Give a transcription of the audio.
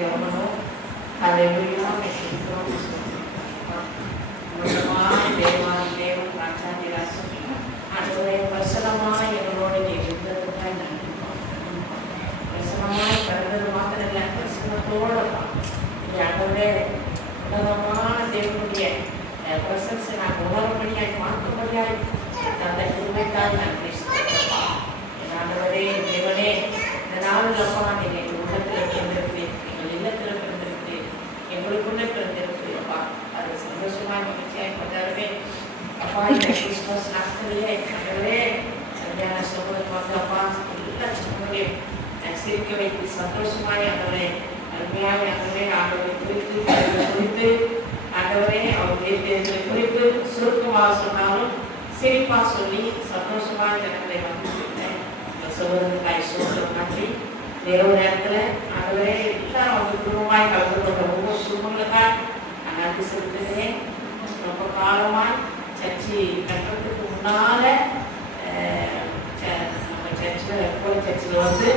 ஜெபனும் ஹல்லேலூயா தேவன் ராஜாதி ராசு ஆண்டவரே வசனமாய் எங்களோடு இருந்ததுக்காய் நன்றி. வசனமாய் பிறந்தது மாத்திரம் இல்லை, வசனத்தோட ஆண்டவரே உன்னதமான தேவனுடைய பிரசன்ஸை நான் உணரும்படியாய் பார்க்கும்படியாய் அந்த உண்மைக்காக நன்றி. ஆண்டவரே தேவனே, இந்த நாளில் அப்பா நீங்கள் எங்கள் உள்ளத்தில் பிறந்திருக்கிறேன், எங்கள் இல்லத்தில் பிறந்திருக்கிறேன், எங்களுக்குள்ளே பிறந்திருக்கிறேன்ப்பா. அது சந்தோஷமாக மகிழ்ச்சியாக கொண்டாடுவே அப்பா. இந்த கிறிஸ்மஸ் நாட்களிலே ஆண்டவரே சரியான சமூகம் வந்து அப்பா எல்லா சமூகங்களையும் சிரிக்க வைத்து சந்தோஷமாய் ஆண்டவரே அருமையாக ஆண்டவரே ஆண்டவரை குறித்து ஆண்டவரே அவர் தேர்தலை குறித்து சுருக்கமாக சொன்னாலும் சிரிப்பாக சொல்லி சந்தோஷமாக ஜனங்களை வந்து சொல்வதற்காய் சோதனை நன்றி. இரவு நேரத்தில் ஆண்டவரே எல்லாரும் அவங்க குடும்பமாய் கலந்து கொண்ட ஒவ்வொரு குடும்பங்களுக்காக நான் நன்றி செலுத்துகிறேன். ரொம்ப காலமாய் சர்ச்சி கட்டுறதுக்கு முன்னால் நம்ம சர்ச்சில் வந்து